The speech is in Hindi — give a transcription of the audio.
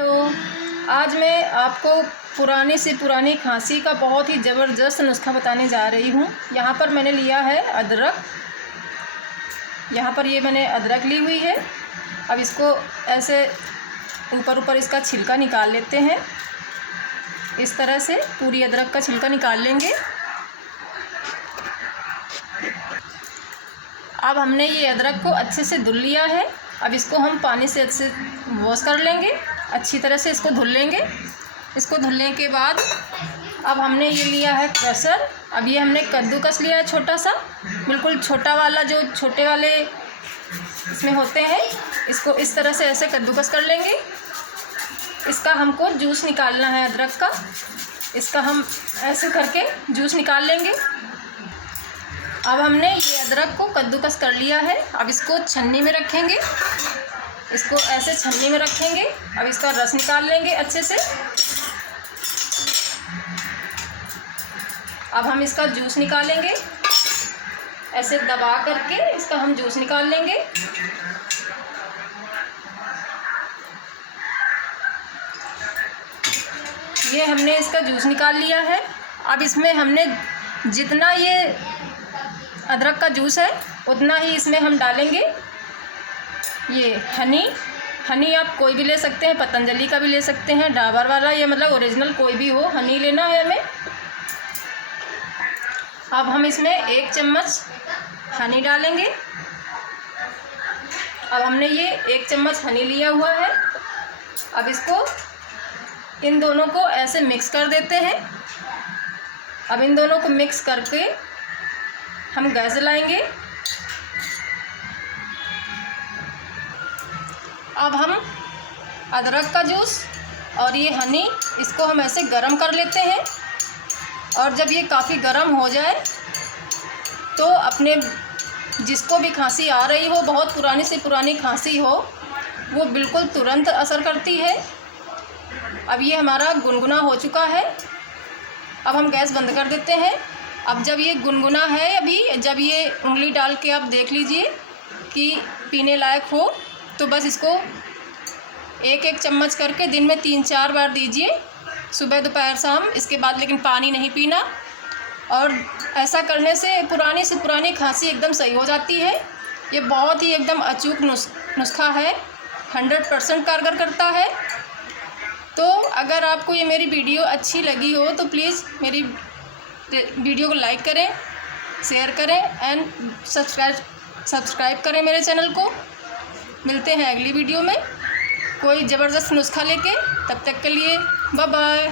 हेलो, आज मैं आपको पुरानी से पुरानी खांसी का बहुत ही ज़बरदस्त नुस्खा बताने जा रही हूँ। यहाँ पर मैंने लिया है अदरक। यहाँ पर ये मैंने अदरक ली हुई है। अब इसको ऐसे ऊपर इसका छिलका निकाल लेते हैं। इस तरह से पूरी अदरक का छिलका निकाल लेंगे। अब हमने ये अदरक को अच्छे से धुल लिया है। अब इसको हम पानी से अच्छे वॉश कर लेंगे, अच्छी तरह से इसको धुल लेंगे। इसको धुलने के बाद अब हमने ये लिया है क्रशर। अब ये हमने कद्दूकस लिया है, छोटा सा, बिल्कुल छोटा वाला, जो छोटे वाले इसमें होते हैं। इसको इस तरह से ऐसे कद्दूकस कर लेंगे। इसका हमको जूस निकालना है अदरक का। इसका हम ऐसे करके जूस निकाल लेंगे। अब हमने ये अदरक को कद्दूकस कर लिया है। अब इसको छन्नी में रखेंगे, इसको ऐसे छन्नी में रखेंगे। अब इसका रस निकाल लेंगे अच्छे से। अब हम इसका जूस निकालेंगे, ऐसे दबा करके इसका हम जूस निकाल लेंगे। ये हमने इसका जूस निकाल लिया है। अब इसमें हमने जितना ये अदरक का जूस है उतना ही इसमें हम डालेंगे ये हनी आप कोई भी ले सकते हैं, पतंजलि का भी ले सकते हैं, डाबर वाला, या मतलब ओरिजिनल कोई भी हो, हनी लेना है हमें। अब हम इसमें 1 चम्मच हनी डालेंगे। अब हमने ये 1 चम्मच हनी लिया हुआ है। अब इसको इन दोनों को ऐसे मिक्स कर देते हैं। अब इन दोनों को मिक्स करके हम गैस जलाएंगे। अब हम अदरक का जूस और ये हनी, इसको हम ऐसे गरम कर लेते हैं। और जब ये काफ़ी गरम हो जाए तो अपने जिसको भी खांसी आ रही हो, बहुत पुरानी से पुरानी खांसी हो, वो बिल्कुल तुरंत असर करती है। अब ये हमारा गुनगुना हो चुका है। अब हम गैस बंद कर देते हैं। अब जब ये गुनगुना है, अभी जब ये उंगली डाल के आप देख लीजिए कि पीने लायक हो, तो बस इसको 1-1 चम्मच करके दिन में 3-4 बार दीजिए, सुबह दोपहर शाम। इसके बाद लेकिन पानी नहीं पीना। और ऐसा करने से पुरानी खांसी एकदम सही हो जाती है। ये बहुत ही एकदम अचूक नुस्खा है, 100% कारगर करता है। तो अगर आपको ये मेरी वीडियो अच्छी लगी हो तो प्लीज़ मेरी वीडियो को लाइक करें, शेयर करें एंड सब्सक्राइब करें मेरे चैनल को। मिलते हैं अगली वीडियो में कोई ज़बरदस्त नुस्खा लेके। तब तक के लिए बाय बाय।